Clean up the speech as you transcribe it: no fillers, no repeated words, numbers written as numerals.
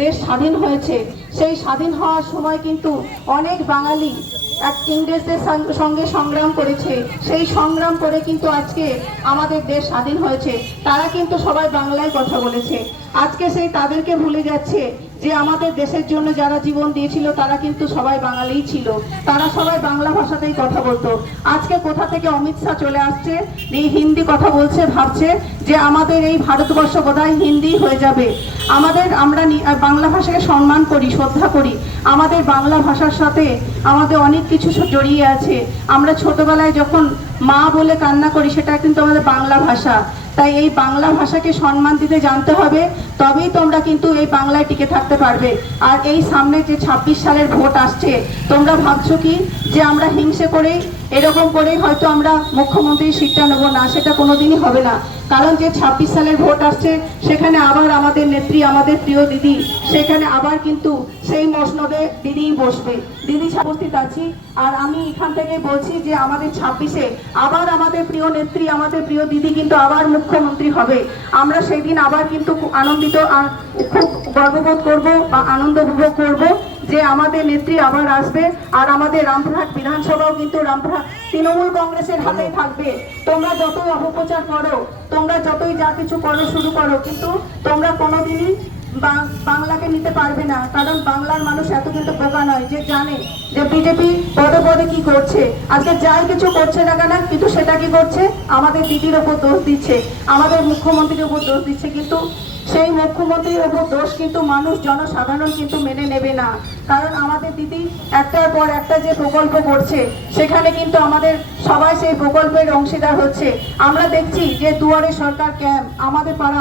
দেশ স্বাধীন হয়েছে, সেই স্বাধীন হওয়ার সময় কিন্তু অনেক বাঙালি ইংরেজদের সঙ্গে সংগ্রাম করেছে। সেই সংগ্রাম করে কিন্তু আজকে আমাদের দেশ স্বাধীন হয়েছে। তারা কিন্তু সবাই বাংলায় কথা বলেছে। আজকে সেই তাদেরকে ভুলে যাচ্ছে যে আমাদের দেশের জন্য যারা জীবন দিয়েছিল তারা কিন্তু সবাই বাঙালিই ছিল, তারা সবাই বাংলা ভাষাতেই কথা বলতো। আজকে কোথা থেকে অমিত শাহ চলে আসছে, এই হিন্দি কথা বলছে, ভাবছে যে আমাদের এই ভারতবর্ষ বোধহয় হিন্দি হয়ে যাবে। আমরা বাংলা ভাষাকে সম্মান করি, শ্রদ্ধা করি। আমাদের বাংলা ভাষার সাথে আমাদের অনেক কিছু জড়িয়ে আছে। আমরা ছোটবেলায় যখন মা বলে কান্না করি, সেটা কিন্তু আমাদের বাংলা ভাষা। তাই এই বাংলা ভাষাকে সম্মান দিতে জানতে হবে, তবেই তোমরা কিন্তু এই বাংলায় টিকে থাকতে পারবে। আর এই সামনে যে 26 সালের ভোট আসছে, তোমরা ভাবছো কি যে আমরা হিংসে করেই এরকম করেই হয়তো আমরা মুখ্যমন্ত্রীর সিটটা নেব? না, সেটা কোনোদিনই হবে না। কারণ যে 26 সালের ভোট আসছে, সেখানে আবার আমাদের নেত্রী, আমাদের প্রিয় দিদি, সেখানে আবার কিন্তু সেই মসনদে দিদিই বসবে। দিদি উপস্থিত আছি। আর আমি এখান থেকে বলছি যে আমাদের 26-এ আবার আমাদের প্রিয় নেত্রী, আমাদের প্রিয় দিদি কিন্তু আবার মুখ্যমন্ত্রী হবে। আমরা সেই দিন আবার কিন্তু আনন্দিত, খুব গর্ববোধ করব বা আনন্দ উপভোগ করব যে আমাদের নেত্রী আবার আসবে। আর আমাদের রামপুরহাট বিধানসভাও কিন্তু রামপুরহাট তৃণমূল কংগ্রেসের হাতেই থাকবে। তোমরা যতই অপপ্রচার করো, তোমরা যতই যা কিছু করো শুরু করো, কিন্তু তোমরা কোনোদিনই বাংলাকে নিতে পারবে না। কারণ বাংলার মানুষ এত কিন্তু বোকা নয় যে জানে যে বিজেপি পদে পদে কি করছে। আজকে যাই কিছু করছে না কেন, কিন্তু সেটা কি করছে, আমাদের দিদির ওপর দোষ দিচ্ছে, আমাদের মুখ্যমন্ত্রীর ওপর দোষ দিচ্ছে। কিন্তু সেই মুখ্যমন্ত্রীর ওপর দোষ কিন্তু মানুষ, জনসাধারণ কিন্তু মেনে নেবে না। কারণ আমাদের দিদি একটার পর একটা যে প্রকল্প করছে, সেখানে কিন্তু আমাদের সবাই সেই প্রকল্পের অংশীদার হচ্ছে। আমরা দেখছি যে দুয়ারে সরকার ক্যাম্প, আমাদের পাড়া